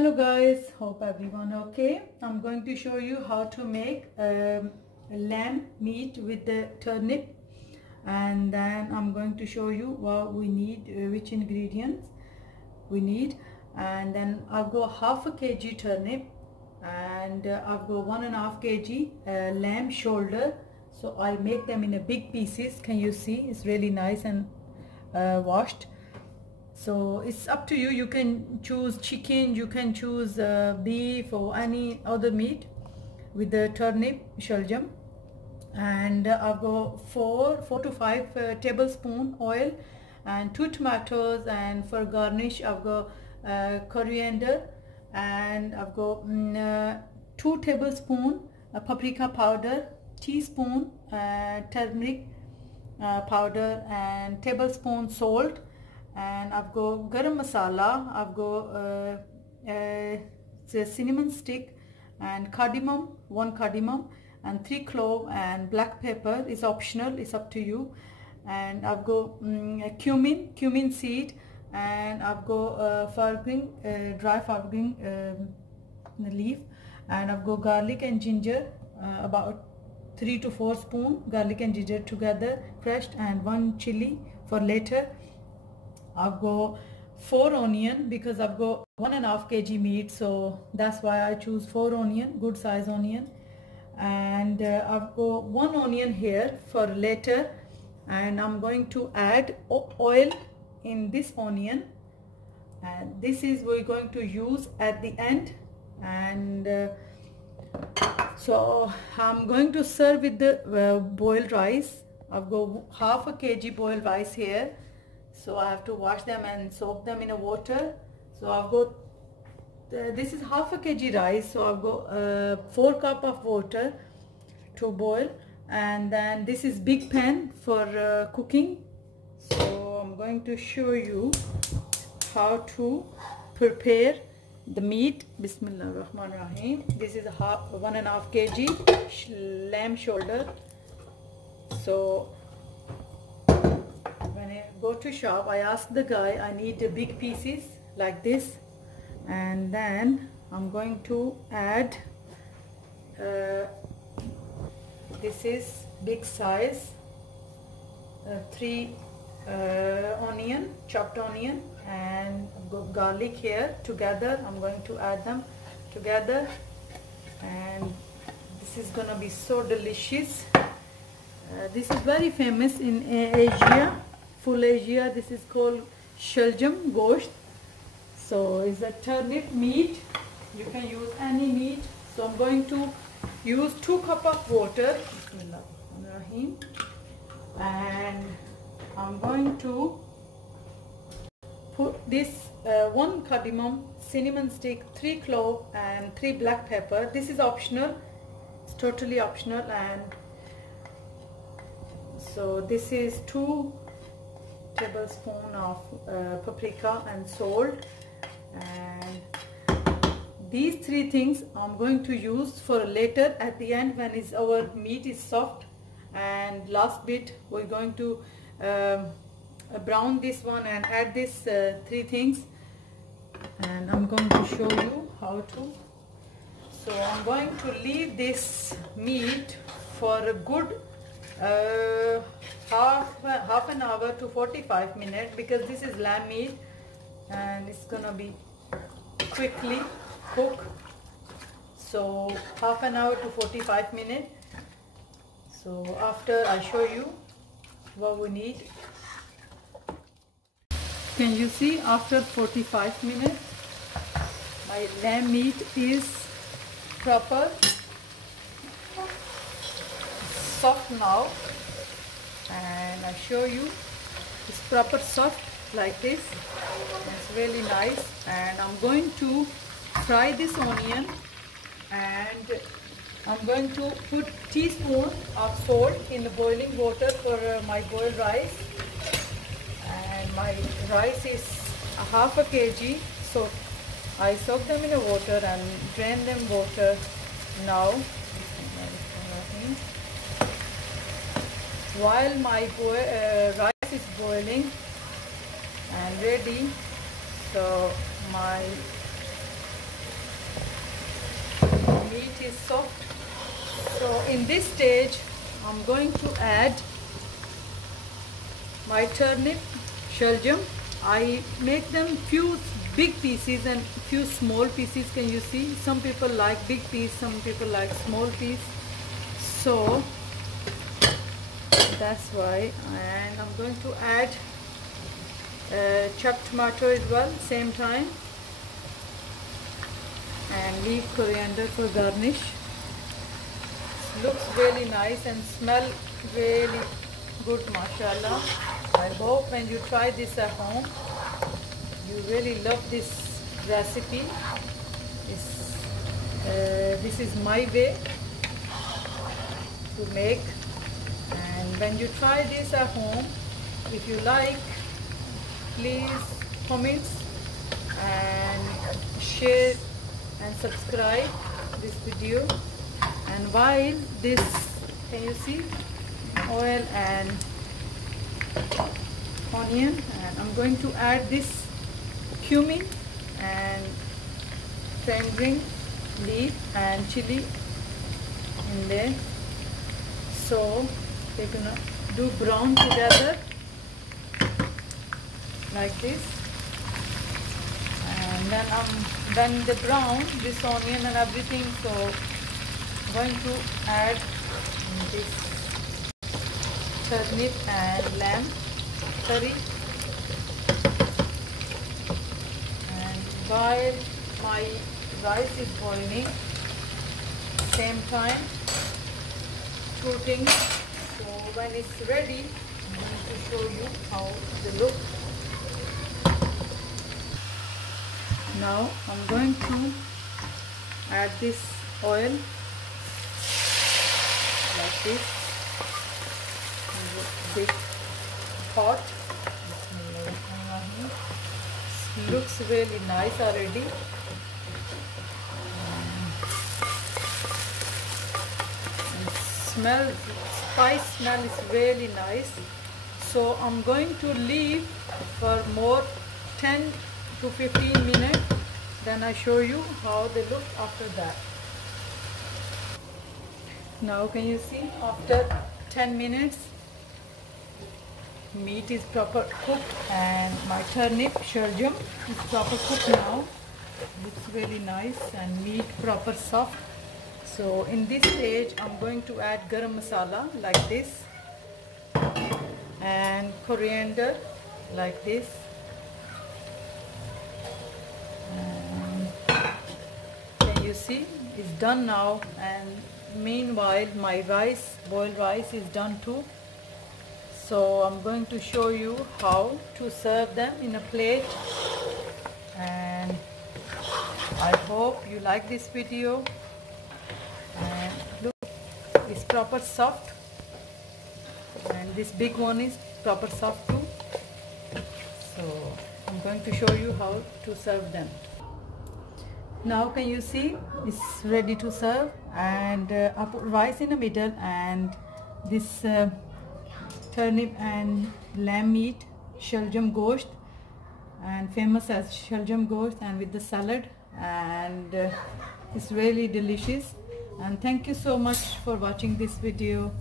Hello guys, hope everyone okay. I'm going to show you how to make lamb meat with the turnip, and then I'm going to show you what we need, which ingredients we need. And then I've got half a kg turnip, and I've got 1.5 kg lamb shoulder. So I make them in a big pieces. Can you see? It's really nice and washed. So it's up to you. You can choose chicken, you can choose beef or any other meat with the turnip shaljam. And I've got 4 to 5 tablespoon oil and 2 tomatoes, and for garnish I've got coriander, and I've got 2 tablespoon paprika powder, teaspoon turmeric powder, and tablespoon salt. And I've got garam masala, I've got the cinnamon stick and cardamom, 1 cardamom, and 3 clove, and black pepper is optional, it's up to you. And I've got cumin seed, and I've got dry farging leaf, and I've got garlic and ginger, about 3 to 4 spoon garlic and ginger together crushed, and 1 chili for later. I've got 4 onion because I've got 1.5 kg meat, so that's why I choose 4 onion, good size onion. And I've got 1 onion here for later, and I'm going to add oil in this onion, and this is we're going to use at the end. And so I'm going to serve with the boiled rice. I've got half a kg boiled rice here, so I have to wash them and soak them in a water. So I've got this is half a kg rice, so I've got 4 cup of water to boil, and then this is big pan for cooking. So I'm going to show you how to prepare the meat. Bismillah ar-Rahman ar-Rahim. This is 1.5 kg lamb shoulder. So when I go to shop, I ask the guy, I need the big pieces like this, and then I'm going to add this is big size 3 onion, chopped onion, and I've got garlic here together. I'm going to add them together, and this is gonna be so delicious. This is very famous in Asia, full Asia. This is called shaljam gosht. So it's a turnip meat. You can use any meat. So I'm going to use 2 cup of water. Bismillahirrahmanirrahim. And I'm going to put this 1 cardamom, cinnamon stick, 3 clove, and 3 black pepper. This is optional. It's totally optional. And so this is 2 tablespoons of paprika and salt, and these 3 things I'm going to use for later at the end when our meat is soft. And last bit we're going to brown this one and add this 3 things, and I'm going to show you how to. So I'm going to leave this meat for a good half an hour to 45 minutes, because this is lamb meat and it's gonna be quickly cook. So half an hour to 45 minutes. So after I show you what we need. Can you see, after 45 minutes my lamb meat is proper soft now, and I show you it's proper soft like this. It's really nice. And I'm going to fry this onion, and I'm going to put teaspoon of salt in the boiling water for my boiled rice. And my rice is half a kg, so I soak them in the water and drain them water now. While my rice is boiling and ready, so my is soft. So in this stage I'm going to add my turnip shaljam. I make them few big pieces and few small pieces. Can you see? Some people like big piece, some people like small piece. So that's why. And I'm going to add chopped tomato as well, same time, and leaf coriander for garnish. Looks really nice and smell really good, mashallah. I hope when you try this at home you really love this recipe. This is my way to make, and when you try this at home, if you like, please comment and share and subscribe this video. And while this, can you see, oil and onion, and I'm going to add this cumin and fenugreek leaf and chili in there. So they're gonna do brown together like this, and then when they brown this onion and everything, so I'm going to add this turnip and lamb curry. And while my rice is boiling, same time shooting. So when it's ready, I'm going to show you how they look. Now I'm going to add this oil like this in the big pot. Looks really nice already. And spice smell is really nice. So I'm going to leave for more 10 to 15 minutes, then I show you how they look after that. Now can you see, after 10 minutes meat is proper cooked and my turnip shaljam is proper cooked now. Looks really nice and meat proper soft. So in this stage I'm going to add garam masala like this and coriander like this. Can you see, it's done now, and meanwhile my rice, boiled rice, is done too. So I'm going to show you how to serve them in a plate, and I hope you like this video. And look, it's proper soft, and this big one is proper soft too. So I'm going to show you how to serve them. Now can you see, it's ready to serve, and I put rice in the middle and this turnip and lamb meat, shaljam gosht, and famous as shaljam gosht, and with the salad, and it's really delicious. And thank you so much for watching this video.